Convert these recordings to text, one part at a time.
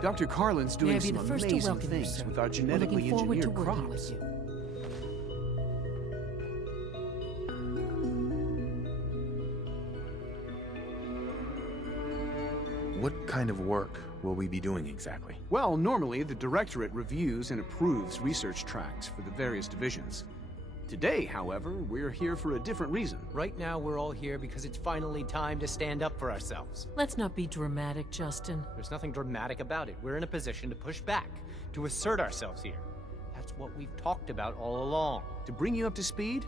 Dr. Carlin's May I doing be some the first to amazing welcome you, things sir. with our We're genetically looking forward to engineered working crops. with you. What kind of work will we be doing exactly? Well, normally the Directorate reviews and approves research tracks for the various divisions. Today, however, we're here for a different reason. Right now, we're all here because it's finally time to stand up for ourselves. Let's not be dramatic, Justin. There's nothing dramatic about it. We're in a position to push back, to assert ourselves here. That's what we've talked about all along. To bring you up to speed,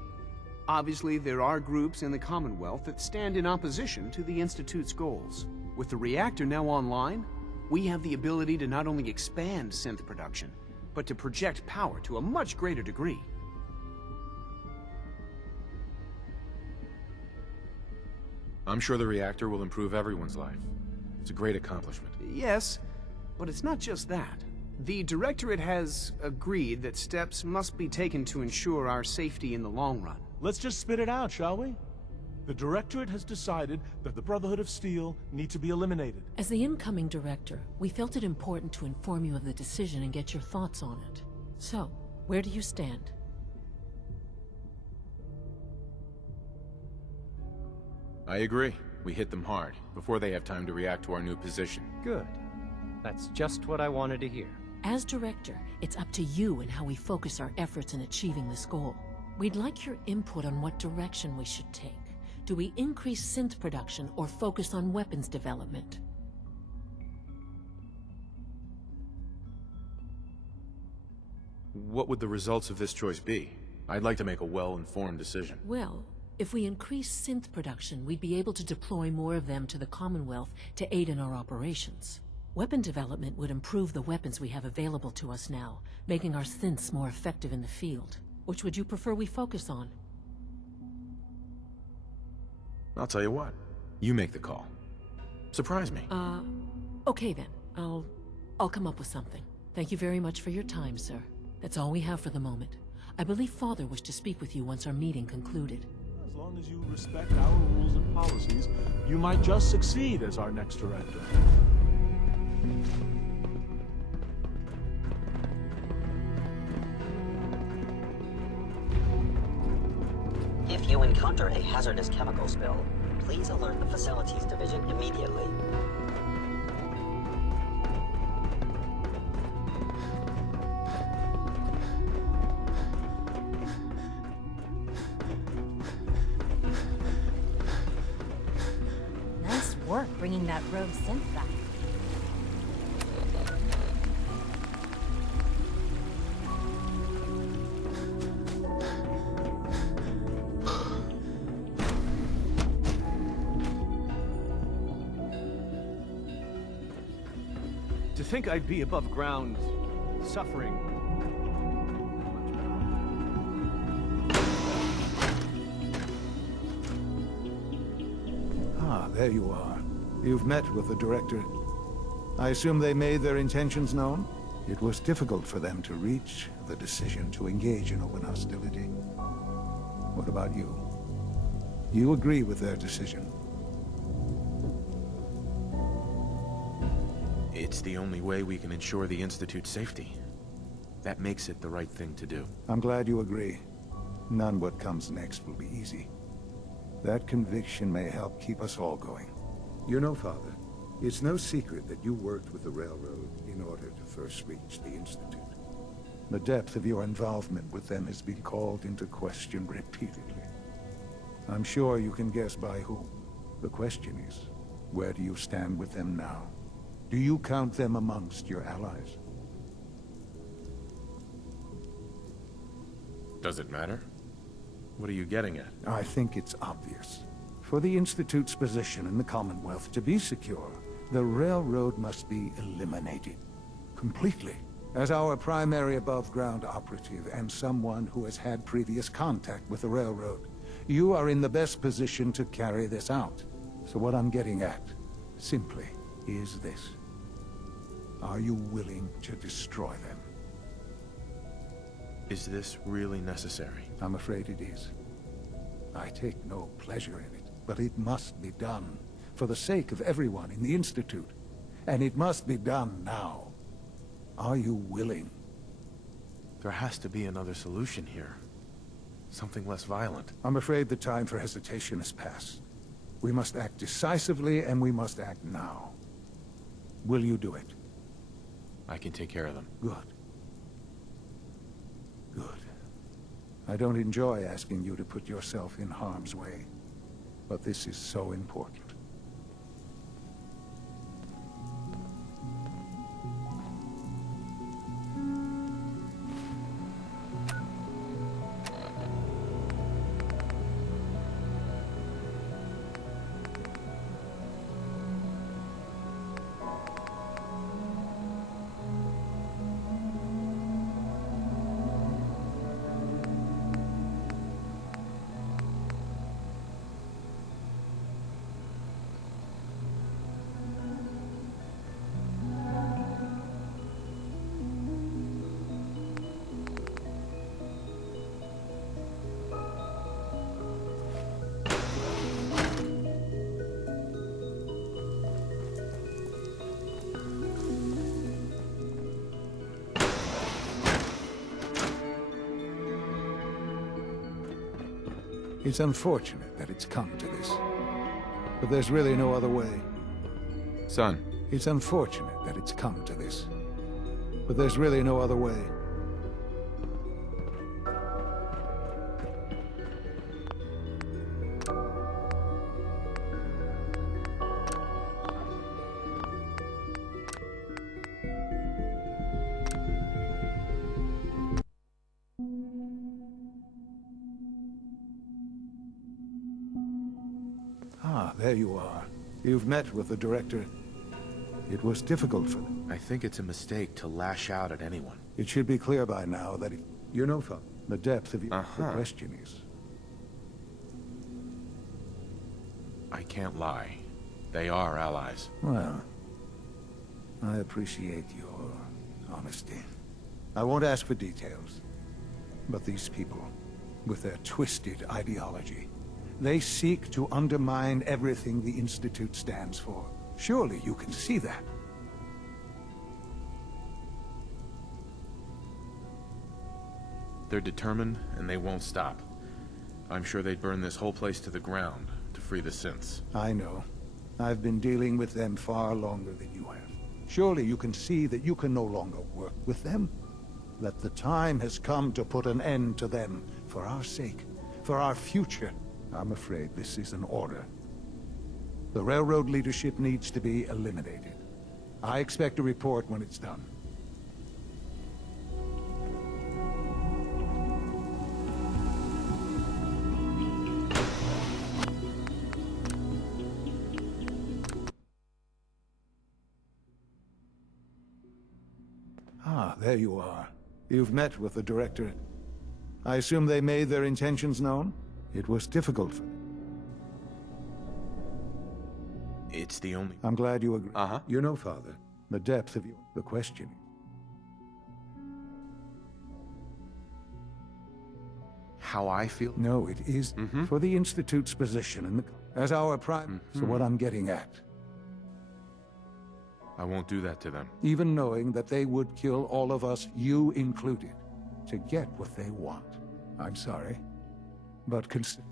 obviously there are groups in the Commonwealth that stand in opposition to the Institute's goals. With the reactor now online, we have the ability to not only expand synth production, but to project power to a much greater degree. I'm sure the reactor will improve everyone's life. It's a great accomplishment. Yes, but it's not just that. The Directorate has agreed that steps must be taken to ensure our safety in the long run. Let's just spit it out, shall we? The Directorate has decided that the Brotherhood of Steel need to be eliminated. As the incoming director, we felt it important to inform you of the decision and get your thoughts on it. So, where do you stand? I agree. We hit them hard, before they have time to react to our new position. Good. That's just what I wanted to hear. As director, it's up to you and how we focus our efforts in achieving this goal. We'd like your input on what direction we should take. Do we increase synth production or focus on weapons development? What would the results of this choice be? I'd like to make a well-informed decision. Well, if we increase synth production, we'd be able to deploy more of them to the Commonwealth to aid in our operations. Weapon development would improve the weapons we have available to us now, making our synths more effective in the field. Which would you prefer we focus on? I'll tell you what. You make the call. Surprise me. Okay then. I'll come up with something. Thank you very much for your time, sir. That's all we have for the moment. I believe Father wished to speak with you once our meeting concluded. As long as you respect our rules and policies, you might just succeed as our next director. If you encounter a hazardous chemical spill, please alert the Facilities Division immediately. Nice work bringing that rogue synth back. To think I'd be above ground, suffering. Ah, there you are. You've met with the Directorate. I assume they made their intentions known? It was difficult for them to reach the decision to engage in open hostility. What about you? You agree with their decision? It's the only way we can ensure the Institute's safety. That makes it the right thing to do. I'm glad you agree. None what comes next will be easy. That conviction may help keep us all going. You know, Father, it's no secret that you worked with the Railroad in order to first reach the Institute. The depth of your involvement with them has been called into question repeatedly. I'm sure you can guess by whom. The question is, where do you stand with them now? Do you count them amongst your allies? Does it matter? What are you getting at? I think it's obvious. For the Institute's position in the Commonwealth to be secure, the Railroad must be eliminated. Completely. As our primary above-ground operative and someone who has had previous contact with the Railroad, you are in the best position to carry this out. So what I'm getting at, simply, is this. Are you willing to destroy them? Is this really necessary? I'm afraid it is. I take no pleasure in it, but it must be done, for the sake of everyone in the Institute, And it must be done now. Are you willing? There has to be another solution here. Something less violent. I'm afraid the time for hesitation has passed. We must act decisively, and we must act now. Will you do it? I can take care of them. Good. Good. I don't enjoy asking you to put yourself in harm's way, but this is so important. It's unfortunate that it's come to this, but there's really no other way. Son, It's unfortunate that it's come to this, but there's really no other way. Ah, there you are. You've met with the director. It was difficult for them. I think it's a mistake to lash out at anyone. It should be clear by now that if you know, Father, the depth of your Uh-huh. the question is. I can't lie. They are allies. Well, I appreciate your honesty. I won't ask for details, but these people, with their twisted ideology, they seek to undermine everything the Institute stands for. Surely you can see that. They're determined, and they won't stop. I'm sure they'd burn this whole place to the ground to free the synths. I know. I've been dealing with them far longer than you have. Surely you can see that you can no longer work with them. That the time has come to put an end to them, for our sake, for our future. I'm afraid this is an order. The railroad leadership needs to be eliminated. I expect a report when it's done. Ah, there you are. You've met with the director. I assume they made their intentions known? It was difficult for them. It's the only... I'm glad you agree. Uh-huh. You know, Father, the depth of the questioning. How I feel? No, it is for the Institute's position in the, as our prime. So what I'm getting at, I won't do that to them. even knowing that they would kill all of us, you included, to get what they want. I'm sorry, but consider.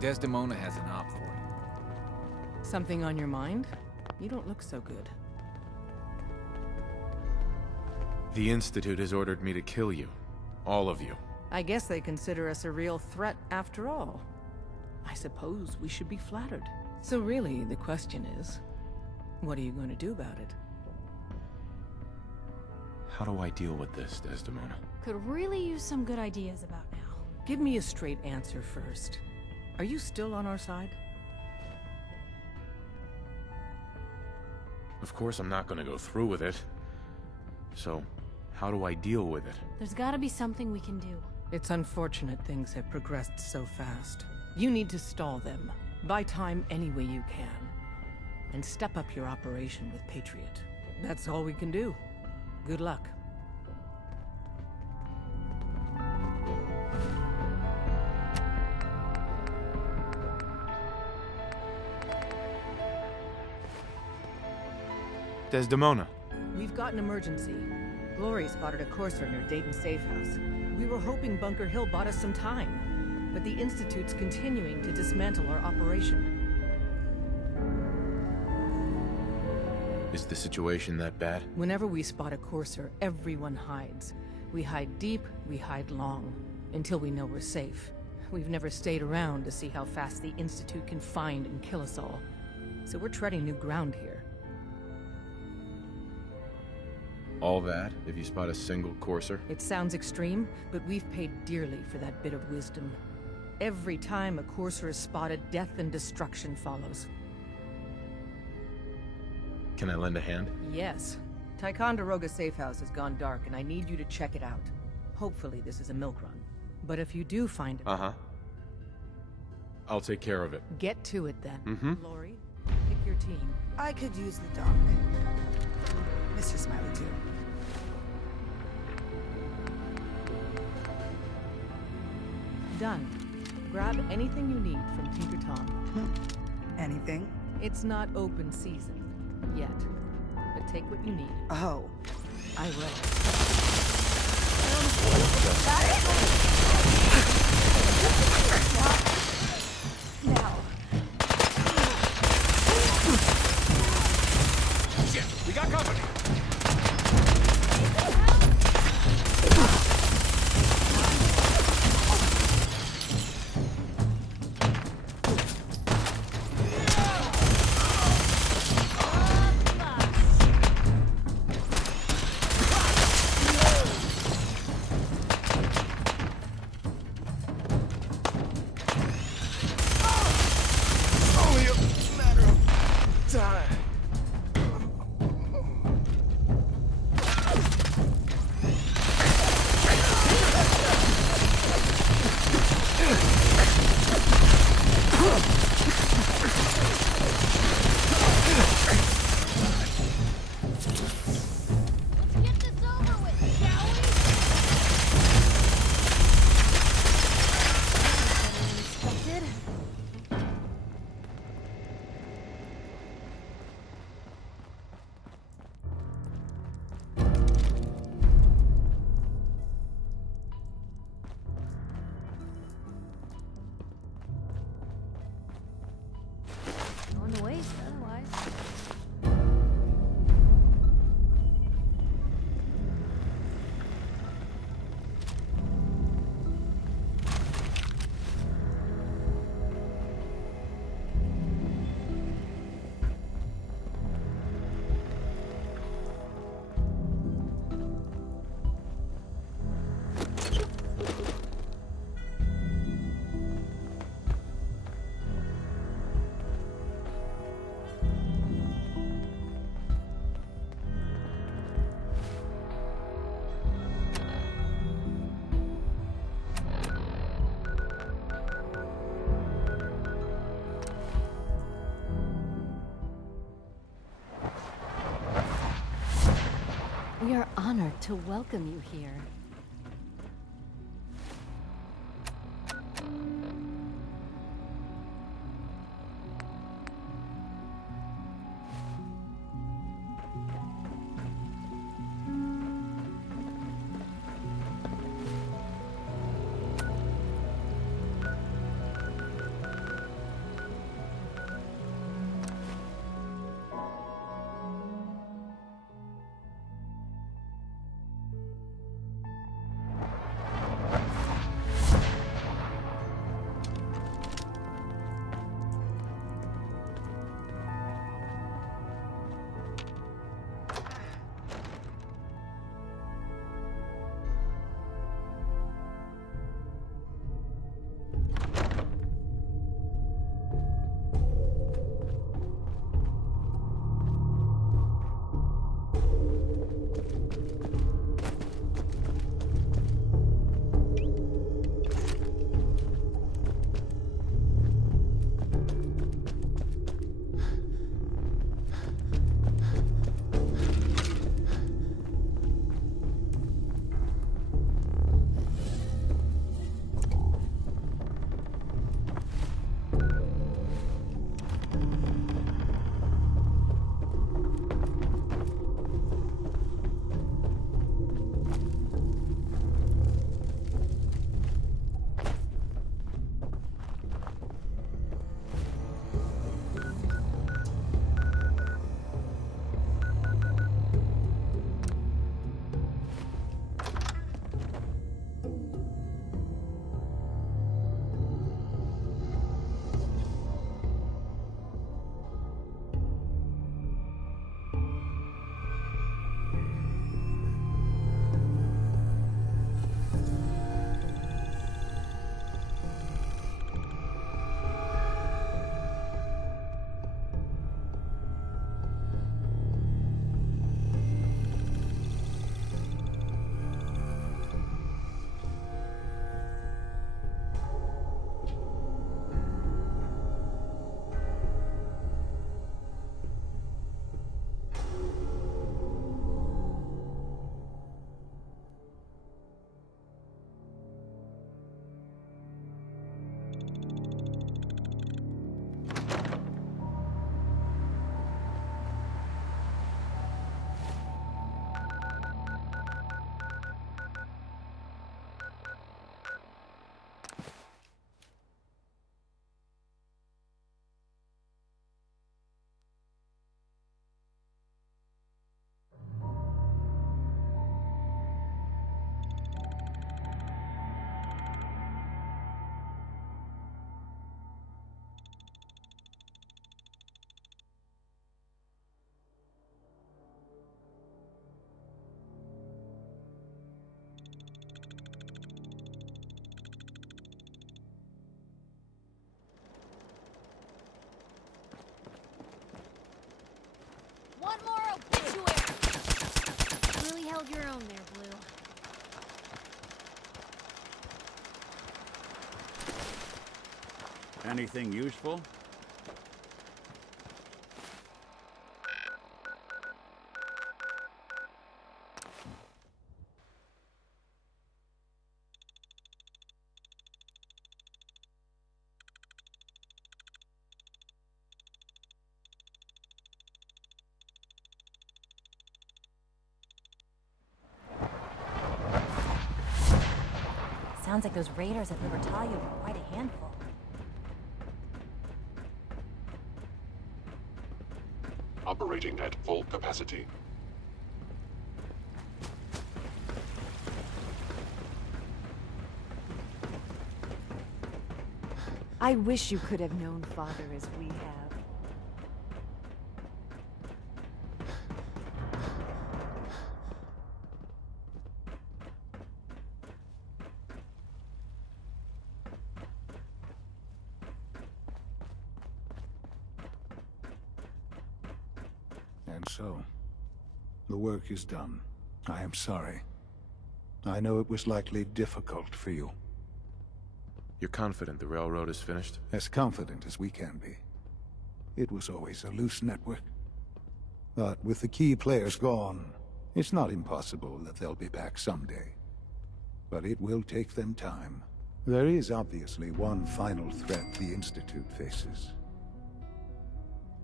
Desdemona has an op for you. Something on your mind? You don't look so good. The Institute has ordered me to kill you. All of you. I guess they consider us a real threat after all. I suppose we should be flattered. So really, the question is, what are you going to do about it? How do I deal with this, Desdemona? Could really use some good ideas about now. Give me a straight answer first. Are you still on our side? Of course I'm not gonna go through with it. So, how do I deal with it? There's gotta be something we can do. It's unfortunate things have progressed so fast. You need to stall them. Buy time any way you can. And step up your operation with Patriot. That's all we can do. Good luck. Desdemona. We've got an emergency. Glory spotted a courser near Dayton Safe House. We were hoping Bunker Hill bought us some time, but the Institute's continuing to dismantle our operation. Is the situation that bad? Whenever we spot a courser, everyone hides. We hide deep, we hide long, until we know we're safe. We've never stayed around to see how fast the Institute can find and kill us all. So we're treading new ground here. All that, if you spot a single courser? It sounds extreme, but we've paid dearly for that bit of wisdom. Every time a courser is spotted, death and destruction follows. Can I lend a hand? Yes. Ticonderoga Safe House has gone dark, and I need you to check it out. Hopefully this is a milk run. But if you do find it... Uh-huh. I'll take care of it. Get to it then. Mm-hmm. Lori, pick your team. I could use the dock. Mr. Smiley, too. Done. Grab anything you need from Tinker Tom. Anything? It's not open season. Yet. But take what you need. Oh. I will. Now. Shit, we got company! Going to waste otherwise. We are honored to welcome you here. One more obituary! Really held your own there, Blue. Anything useful? Sounds like those raiders at Libertalia were quite a handful. Operating at full capacity. I wish you could have known Father as we have. And so, the work is done. I am sorry. I know it was likely difficult for you. You're confident the railroad is finished? As confident as we can be. It was always a loose network. But with the key players gone, it's not impossible that they'll be back someday. But it will take them time. There is obviously one final threat the Institute faces.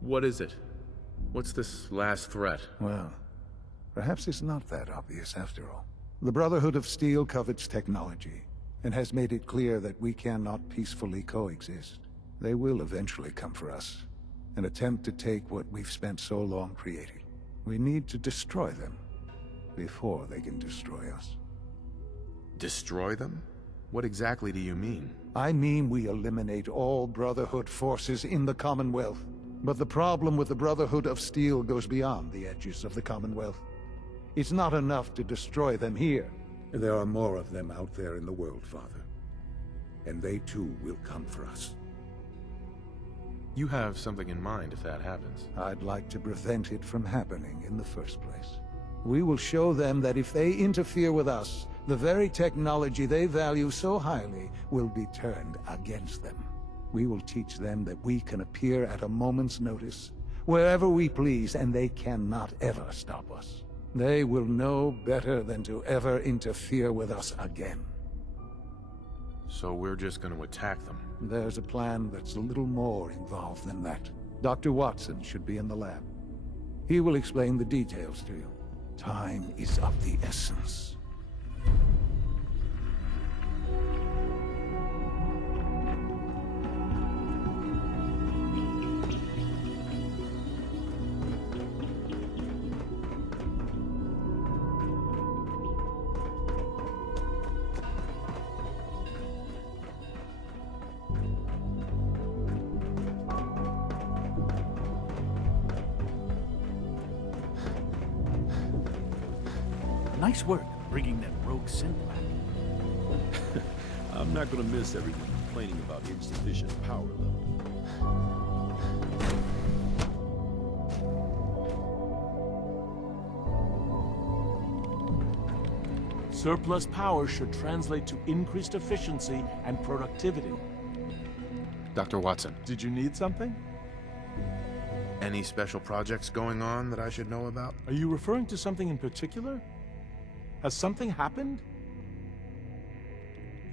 What is it? What's this last threat? Well, perhaps it's not that obvious after all. The Brotherhood of Steel covets technology, and has made it clear that we cannot peacefully coexist. They will eventually come for us, and attempt to take what we've spent so long creating. We need to destroy them, before they can destroy us. Destroy them? What exactly do you mean? I mean we eliminate all Brotherhood forces in the Commonwealth. But the problem with the Brotherhood of Steel goes beyond the edges of the Commonwealth. It's not enough to destroy them here. There are more of them out there in the world, Father. And they too will come for us. You have something in mind if that happens. I'd like to prevent it from happening in the first place. We will show them that if they interfere with us, the very technology they value so highly will be turned against them. We will teach them that we can appear at a moment's notice, wherever we please, and they cannot ever stop us. They will know better than to ever interfere with us again. So we're just going to attack them? There's a plan that's a little more involved than that. Dr. Watson should be in the lab. He will explain the details to you. Time is of the essence. Nice work bringing that rogue synth back. I'm not gonna miss everyone complaining about insufficient power level. Surplus power should translate to increased efficiency and productivity. Dr. Watson. Did you need something? Any special projects going on that I should know about? Are you referring to something in particular? Has something happened?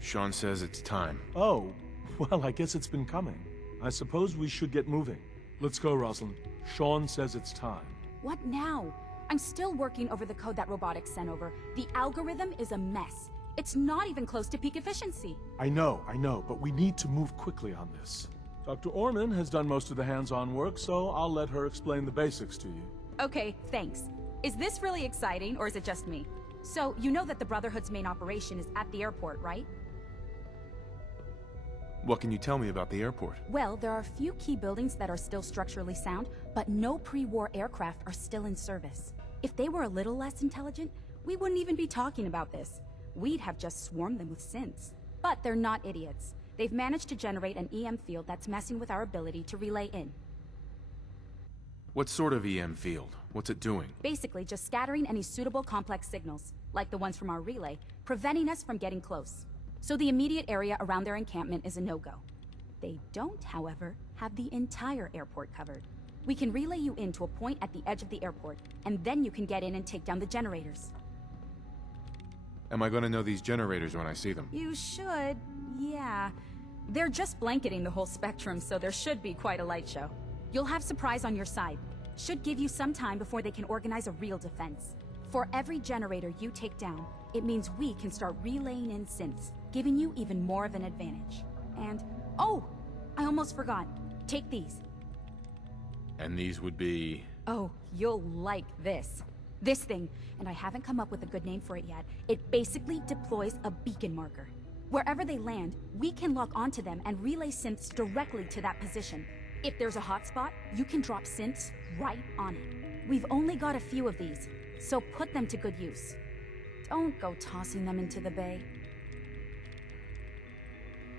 Sean says it's time. Oh, well, I guess it's been coming. I suppose we should get moving. Let's go, Rosalind. Sean says it's time. What now? I'm still working over the code that robotics sent over. The algorithm is a mess. It's not even close to peak efficiency. I know, but we need to move quickly on this. Dr. Orman has done most of the hands-on work, so I'll let her explain the basics to you. Okay, thanks. Is this really exciting, or is it just me? So, you know that the Brotherhood's main operation is at the airport, right? What can you tell me about the airport? Well, there are a few key buildings that are still structurally sound, but no pre-war aircraft are still in service. If they were a little less intelligent, we wouldn't even be talking about this. We'd have just swarmed them with synths. But they're not idiots. They've managed to generate an EM field that's messing with our ability to relay in. What sort of EM field? What's it doing? Basically, just scattering any suitable complex signals, like the ones from our relay, preventing us from getting close. So the immediate area around their encampment is a no-go. They don't, however, have the entire airport covered. We can relay you in to a point at the edge of the airport, and then you can get in and take down the generators. Am I gonna know these generators when I see them? You should, yeah. They're just blanketing the whole spectrum, so there should be quite a light show. You'll have Surprise on your side. Should give you some time before they can organize a real defense. For every generator you take down, it means we can start relaying in synths, giving you even more of an advantage. And, oh, I almost forgot. Take these. And these would be... Oh, you'll like this. This thing, and I haven't come up with a good name for it yet, it basically deploys a beacon marker. Wherever they land, we can lock onto them and relay synths directly to that position. If there's a hotspot, you can drop synths right on it. We've only got a few of these, so put them to good use. Don't go tossing them into the bay.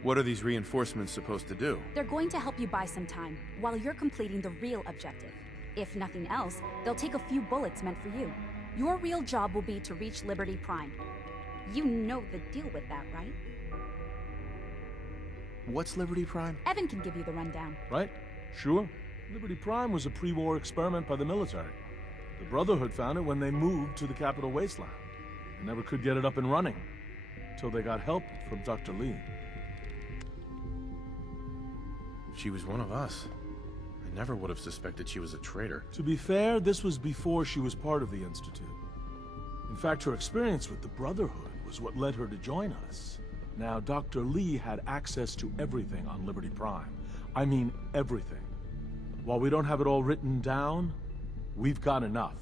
What are these reinforcements supposed to do? They're going to help you buy some time, while you're completing the real objective. If nothing else, they'll take a few bullets meant for you. Your real job will be to reach Liberty Prime. You know the deal with that, right? What's Liberty Prime? Evan can give you the rundown. Right? Sure. Liberty Prime was a pre-war experiment by the military. The Brotherhood found it when they moved to the capital wasteland. They never could get it up and running, until they got help from Dr. Lee. She was one of us. I never would have suspected she was a traitor. To be fair, this was before she was part of the Institute. In fact, her experience with the Brotherhood was what led her to join us. Now, Dr. Lee had access to everything on Liberty Prime. I mean, everything. While we don't have it all written down, we've got enough.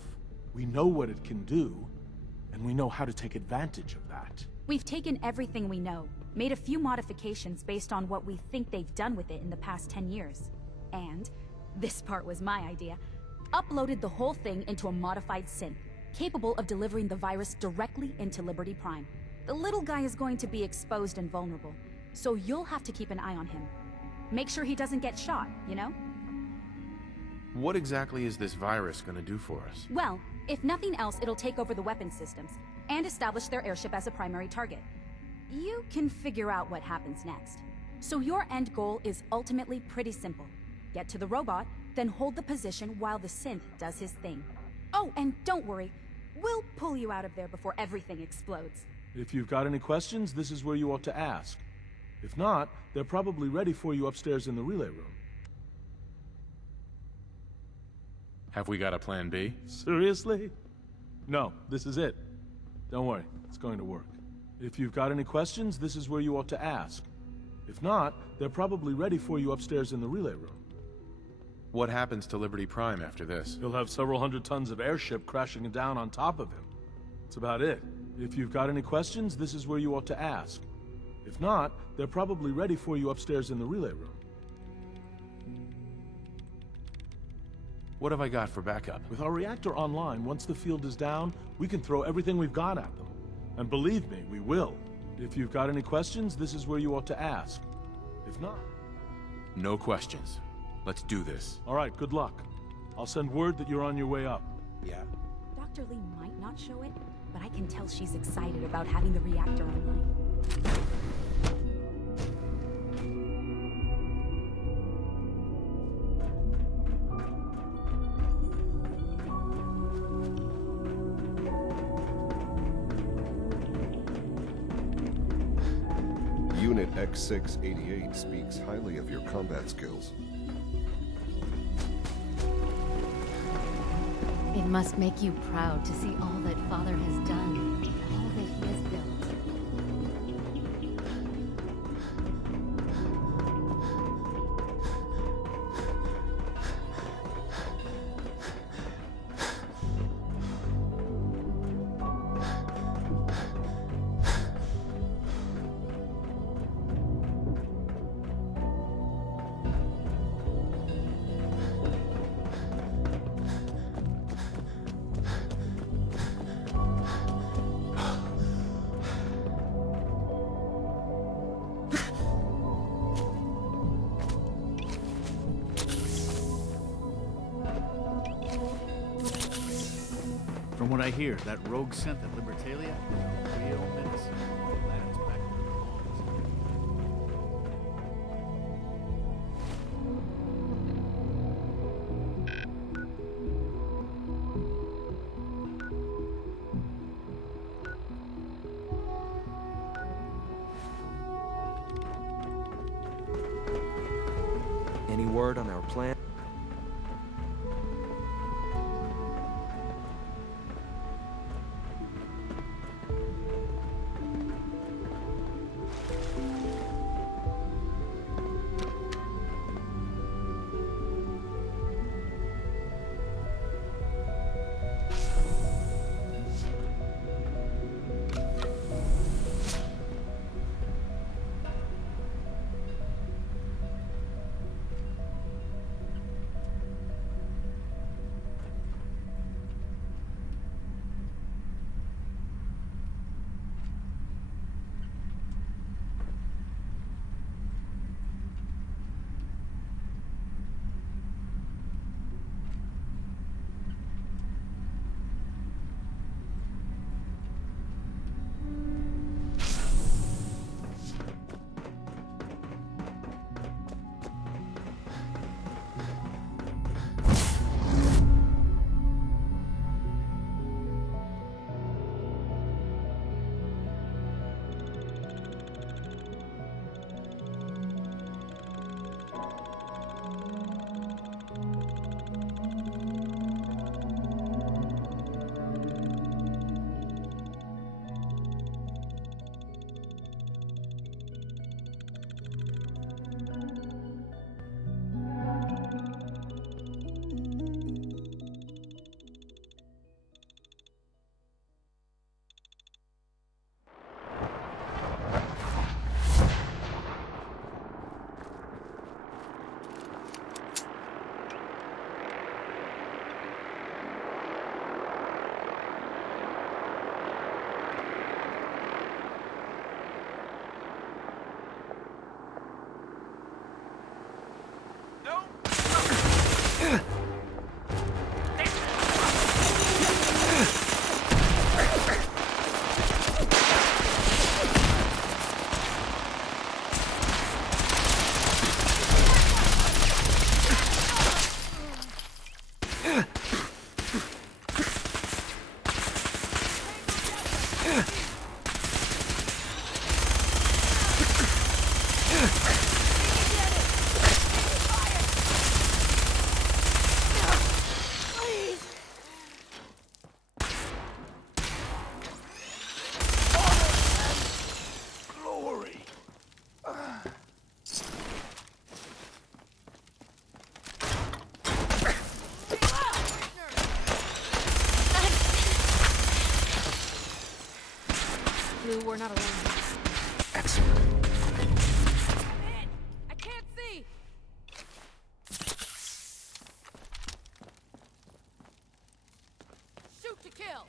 We know what it can do, and we know how to take advantage of that. We've taken everything we know, made a few modifications based on what we think they've done with it in the past 10 years. And, this part was my idea, uploaded the whole thing into a modified synth, capable of delivering the virus directly into Liberty Prime. The little guy is going to be exposed and vulnerable, so you'll have to keep an eye on him. Make sure he doesn't get shot, you know? What exactly is this virus gonna do for us? Well, if nothing else, it'll take over the weapon systems, and establish their airship as a primary target. You can figure out what happens next. So your end goal is ultimately pretty simple. Get to the robot, then hold the position while the synth does his thing. Oh, and don't worry, we'll pull you out of there before everything explodes. If you've got any questions, this is where you ought to ask. If not, they're probably ready for you upstairs in the relay room. Have we got a plan B? Seriously? No, this is it. Don't worry, it's going to work. If you've got any questions, this is where you ought to ask. If not, they're probably ready for you upstairs in the relay room. What happens to Liberty Prime after this? He'll have several hundred tons of airship crashing down on top of him. That's about it. If you've got any questions, this is where you ought to ask. If not, they're probably ready for you upstairs in the relay room. What have I got for backup? With our reactor online, once the field is down, we can throw everything we've got at them. And believe me, we will. If you've got any questions, this is where you ought to ask. If not... No questions. Let's do this. All right, good luck. I'll send word that you're on your way up. Yeah. Dr. Lee might not show it, but I can tell she's excited about having the reactor online. Unit X688 speaks highly of your combat skills. It must make you proud to see all that Father has done, all that he has built. From what I hear, that rogue scent at Libertalia is a real menace. The lad's back where it belongs. Any word on our plan? We're not alone. Excellent. Man, I can't see. Shoot to kill.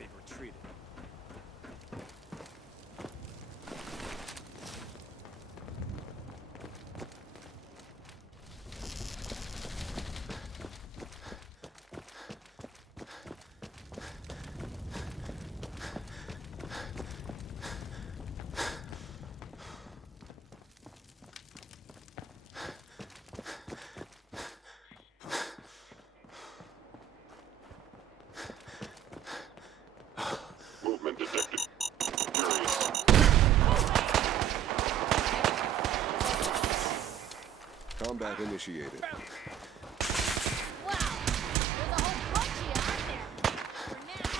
they've retreated. Movement detected. Combat initiated. Wow! There's a whole bunch of you out there! For now.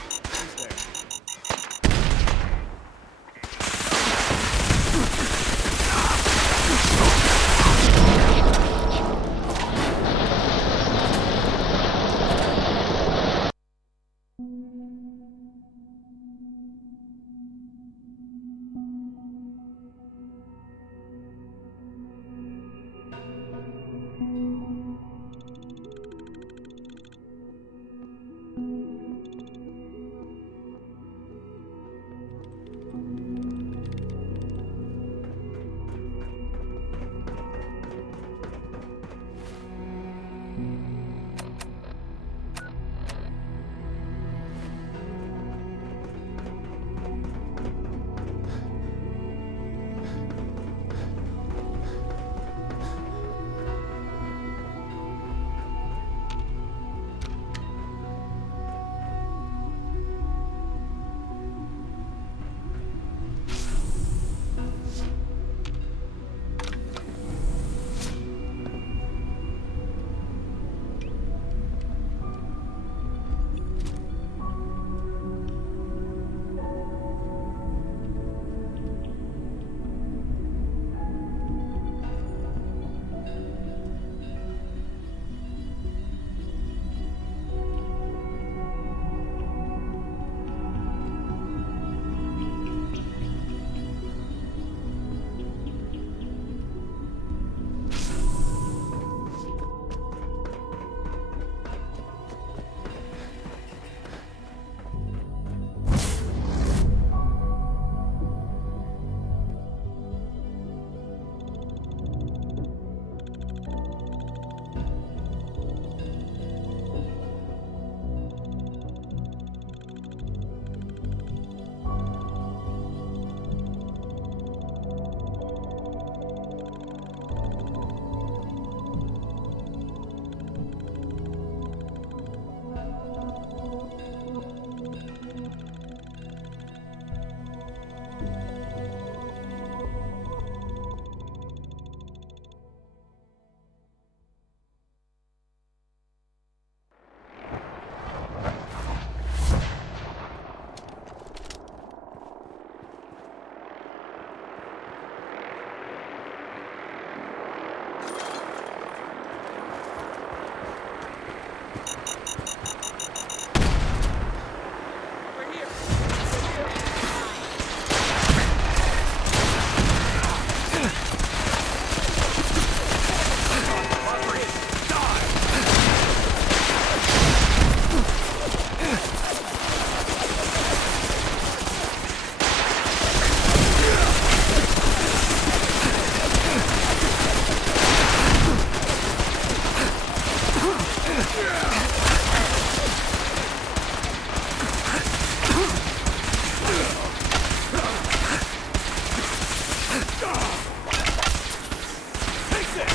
Who's there?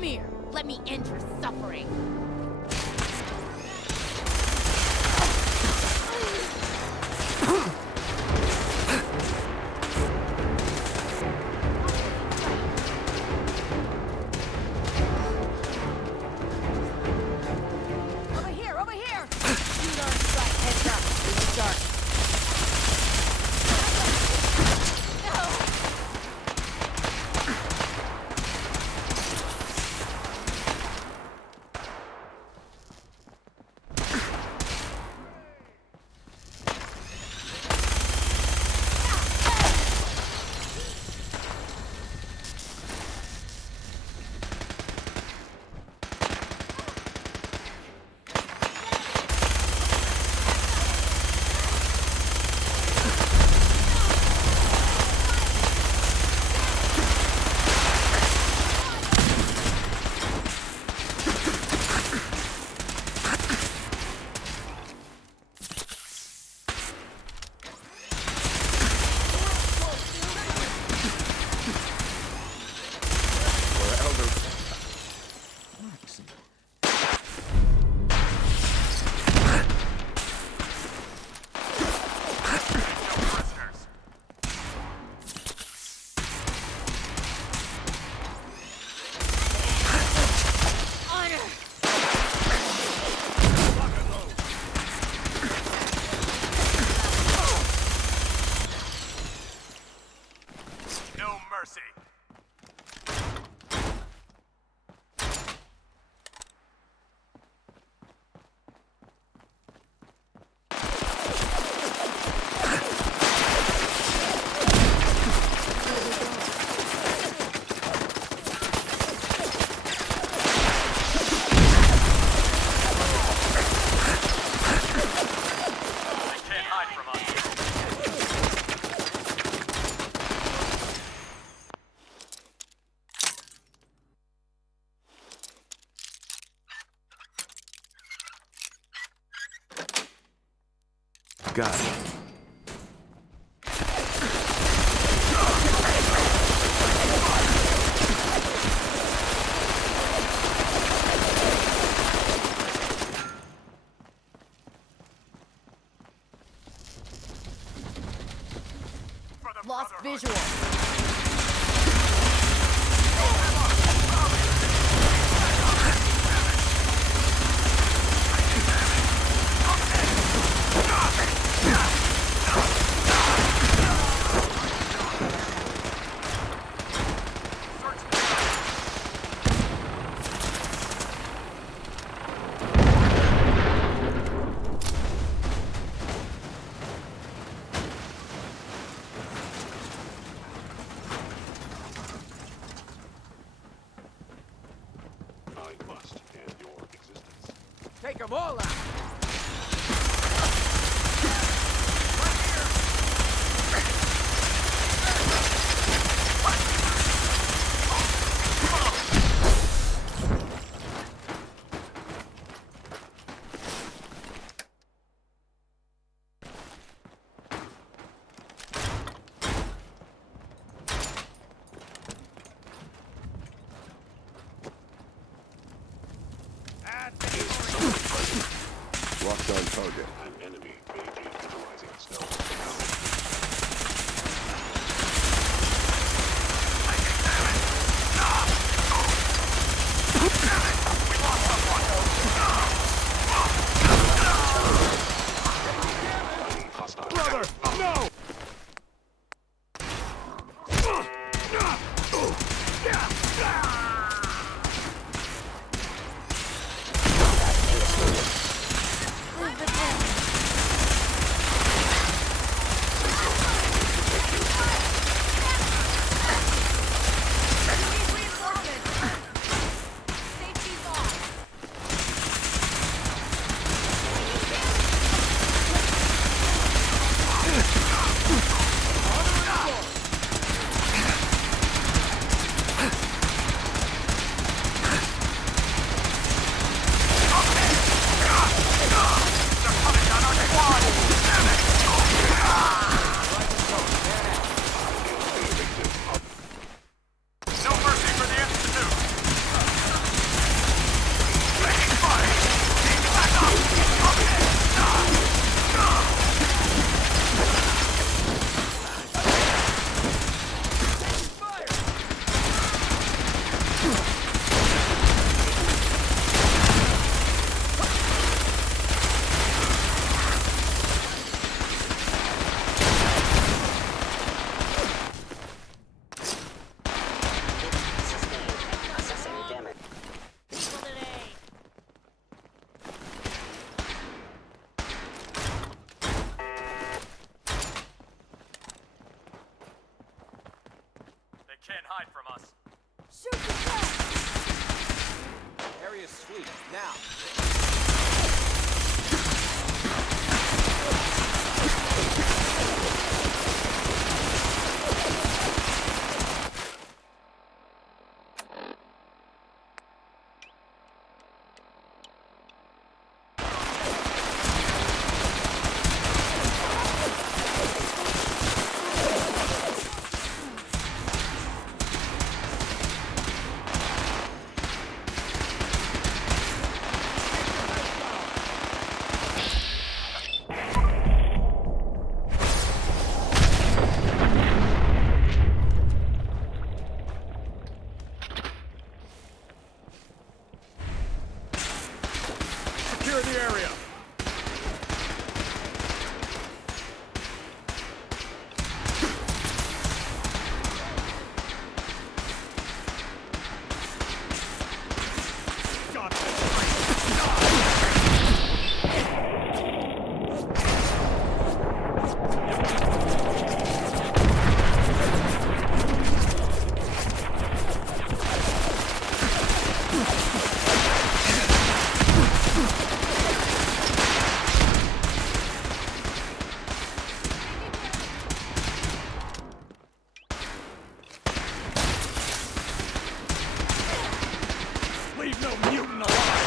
Come here. Let me end your suffering. Over here, over here! Shoot on sight, heads up. It's dark. Got it. Lost visual. Take them all out! Locked on target. An enemy may be utilizing stealth. Brother, no! can't hide from us. Shoot the track! Area's sweet. Now. Secure the area. Leave no mutant alive!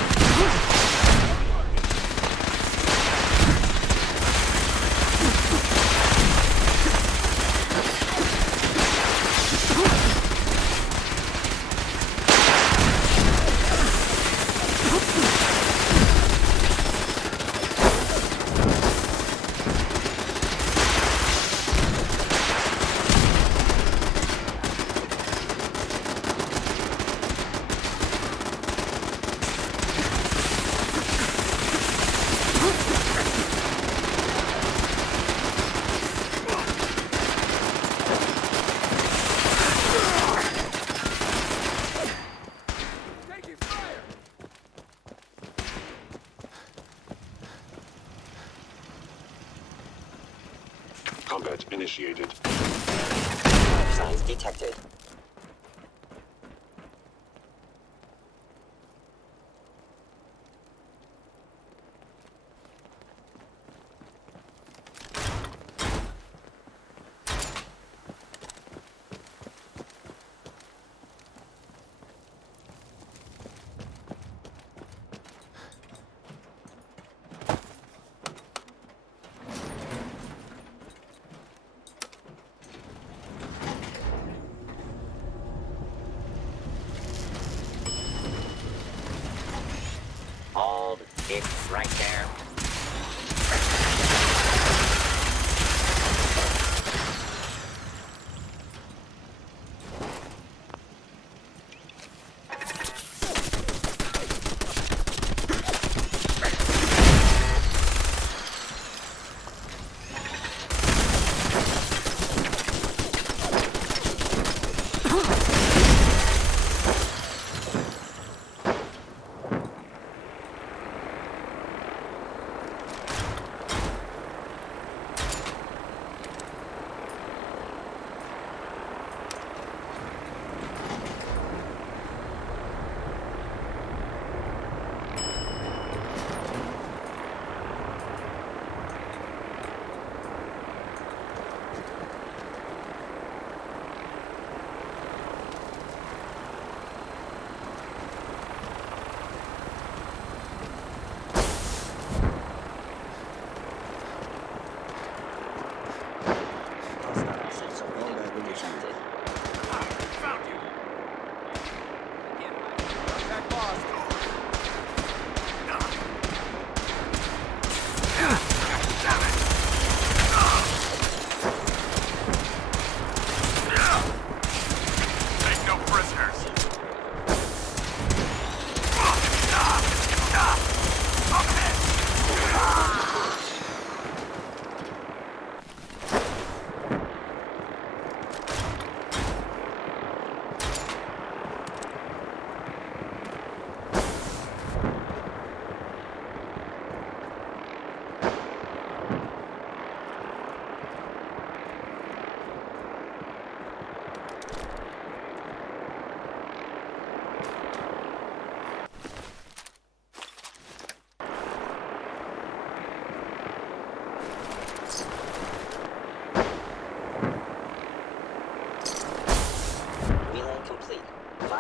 Taking fire! Combat initiated. Signs detected. Hold. It's right there.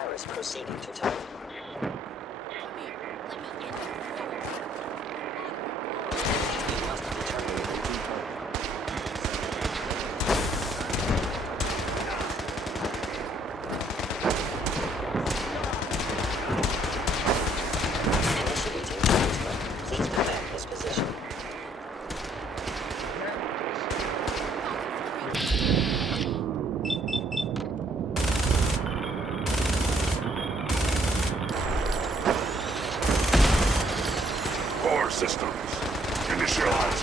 virus proceeding to target. You must determine the decoder. Initiating transfer. Please defend his position. Core systems. Initialize.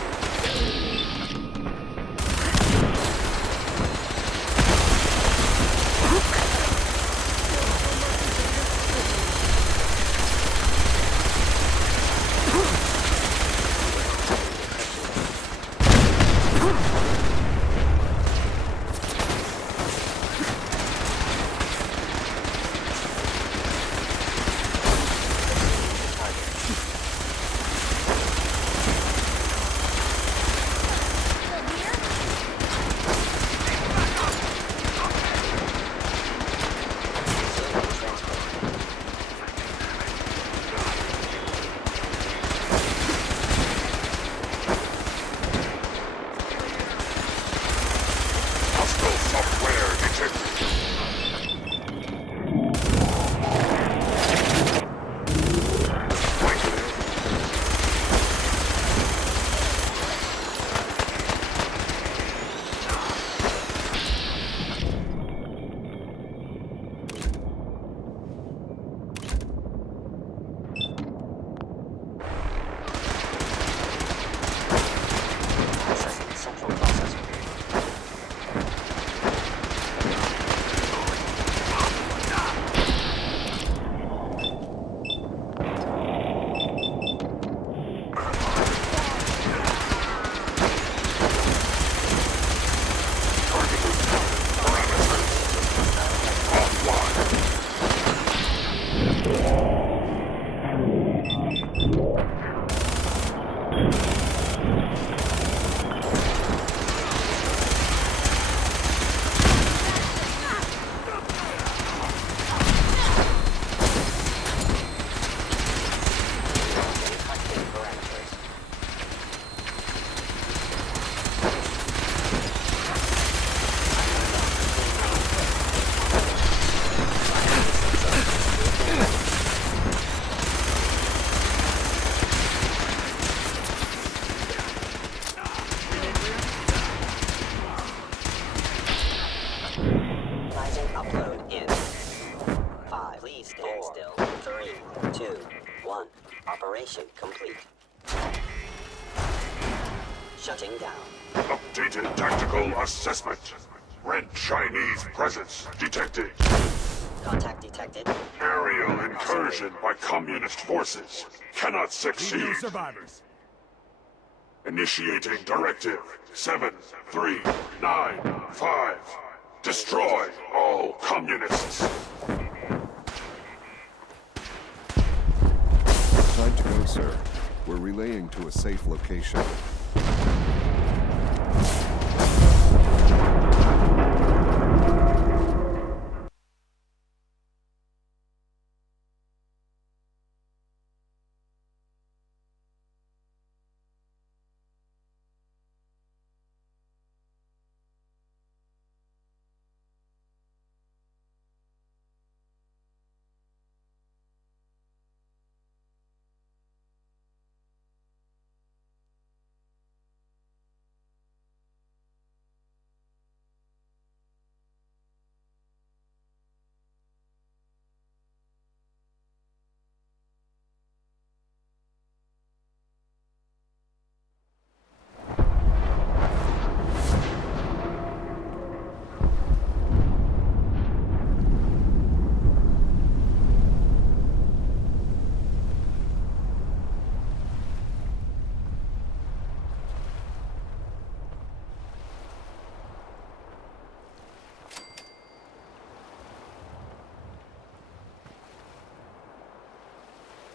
Operation complete. Shutting down. Updated tactical assessment. Red Chinese presence detected. Contact detected. Aerial incursion by communist forces. Cannot succeed. No survivors. Initiating directive 7395. Destroy all communists. Time to go, sir. We're relaying to a safe location.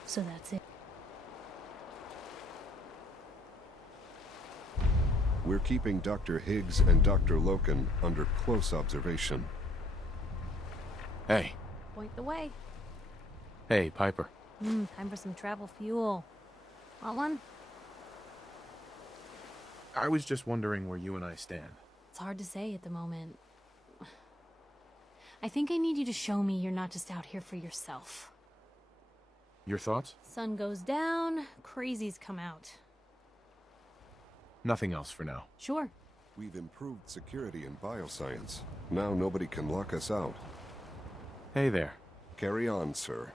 So that's it. We're keeping Dr. Higgs and Dr. Loken under close observation. Hey, Point the way. Hey, Piper. Time for some travel fuel. Want one? I was just wondering where you and I stand. It's hard to say at the moment. I think I need you to show me you're not just out here for yourself. Your thoughts? Sun goes down, crazies come out. Nothing else for now. Sure. We've improved security in bioscience. Now nobody can lock us out. Hey there. Carry on, sir.